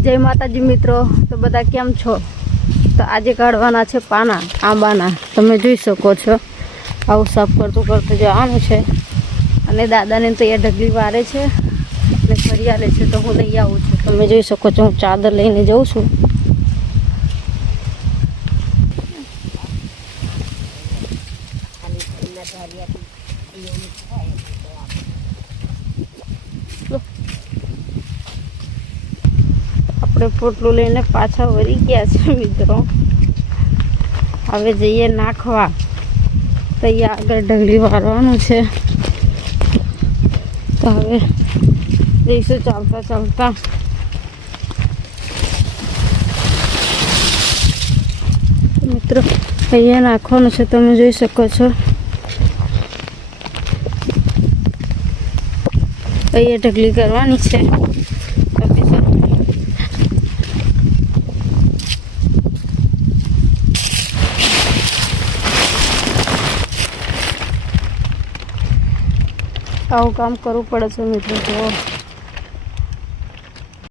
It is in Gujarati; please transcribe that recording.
जय माताजी मित्रों। तो बधा केम छो? तो आज काढ़वाना छे पाना आंबाना। तमे जोई शको छो आवुं साफ करतुं करतुं जवानुं छे अने दादाने तो अहींया ढगली वारे छे अने फरी आले छे तो हुं लई आવું છું। तमे जोई शको छो हुं चादर लईने जाउं छुं। આપણે પોટલું લઈને પાછા વળી ગયા છે મિત્રો। હવે જઈએ નાખવા। તો અહીંયા આગળ ઢગલી વારવાનું છે તો હવે જઈશું ચાલતા ચાલતા। મિત્રો અહીંયા નાખવાનું છે, તમે જોઈ શકો છો। અહીંયા ઢગલી કરવાની છે। આવું કામ કરવું પડે છે મિત્રો।